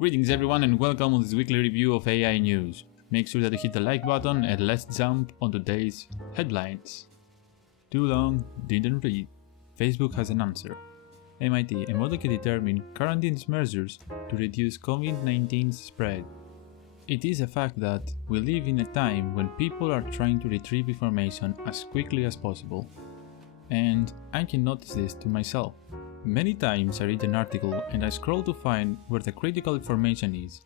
Greetings everyone and welcome to this weekly review of AI news. Make sure that you hit the like button and let's jump on today's headlines. Too long, didn't read. Facebook has an answer. MIT, a model can determine quarantine measures to reduce COVID-19's spread. It is a fact that we live in a time when people are trying to retrieve information as quickly as possible. And I can notice this to myself. Many times I read an article and I scroll to find where the critical information is.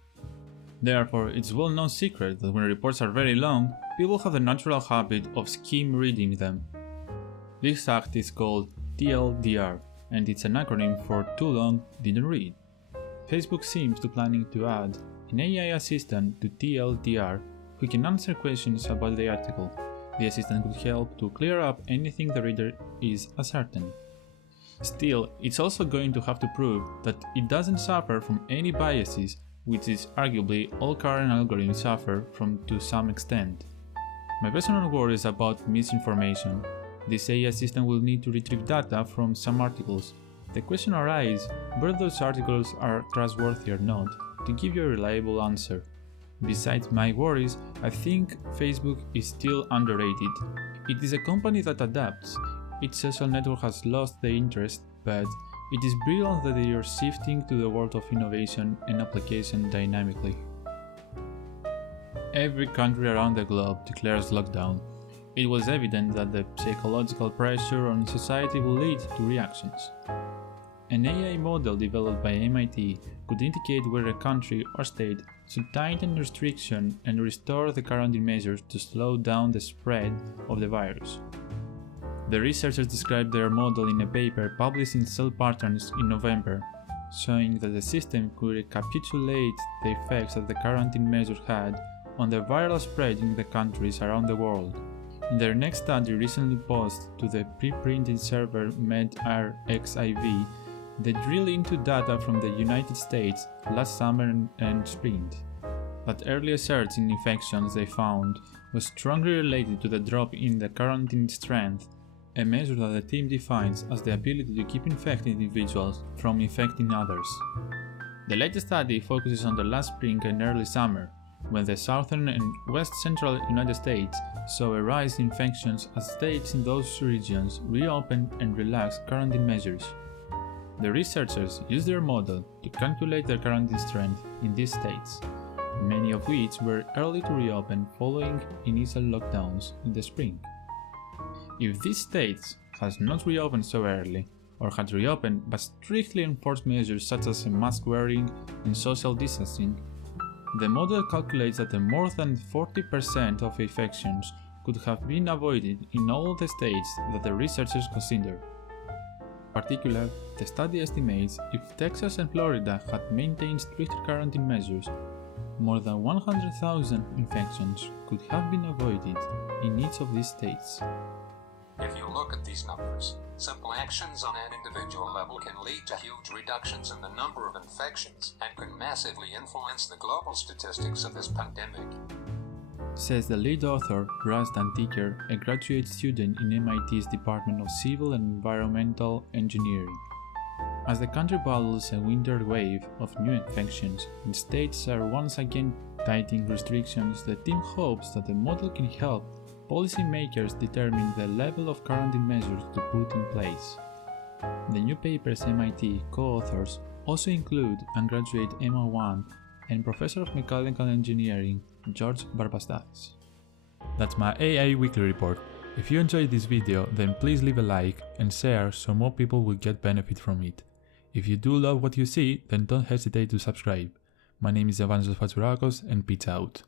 Therefore, it's a well-known secret that when reports are very long, people have the natural habit of skim reading them. This act is called TLDR, and it's an acronym for Too Long Didn't Read. Facebook seems to planning to add an AI assistant to TLDR who can answer questions about the article. The assistant could help to clear up anything the reader is uncertain. Still, it's also going to have to prove that it doesn't suffer from any biases, which is arguably all current algorithms suffer from to some extent. My personal worry is about misinformation. This AI assistant will need to retrieve data from some articles. The question arises whether those articles are trustworthy or not, to give you a reliable answer. Besides my worries, I think Facebook is still underrated. It is a company that adapts. Its social network has lost the interest, but it is brilliant that they are shifting to the world of innovation and application dynamically. Every country around the globe declares lockdown. It was evident that the psychological pressure on society will lead to reactions. An AI model developed by MIT could indicate whether a country or state should tighten restriction and restore the quarantine measures to slow down the spread of the virus. The researchers described their model in a paper published in Cell Patterns in November, showing that the system could recapitulate the effects that the quarantine measures had on the viral spread in the countries around the world. In their next study recently posted to the pre-printed server medRxiv, they drilled into data from the United States last summer and spring. That earlier surge in infections they found was strongly related to the drop in the quarantine strength, a measure that the team defines as the ability to keep infected individuals from infecting others. The latest study focuses on the last spring and early summer, when the southern and west central United States saw a rise in infections as states in those regions reopened and relaxed quarantine measures. The researchers used their model to calculate the quarantine strength in these states, many of which were early to reopen following initial lockdowns in the spring. If these states had not reopened so early, or had reopened but strictly enforced measures such as mask wearing and social distancing, the model calculates that more than 40% of infections could have been avoided in all the states that the researchers considered. In particular, the study estimates if Texas and Florida had maintained stricter quarantine measures, more than 100,000 infections could have been avoided in each of these states. If you look at these numbers, simple actions on an individual level can lead to huge reductions in the number of infections and can massively influence the global statistics of this pandemic, says the lead author, Russ Dantiker, a graduate student in MIT's Department of Civil and Environmental Engineering. As the country battles a winter wave of new infections and states are once again tightening restrictions, the team hopes that the model can help policymakers determine the level of quarantine measures to put in place. The new paper's MIT co-authors also include undergraduate Emma Wan and Professor of Mechanical Engineering George Barbastakis. That's my AI Weekly Report. If you enjoyed this video, then please leave a like and share so more people will get benefit from it. If you do love what you see, then don't hesitate to subscribe. My name is Evangelos Patsurakos and peace out.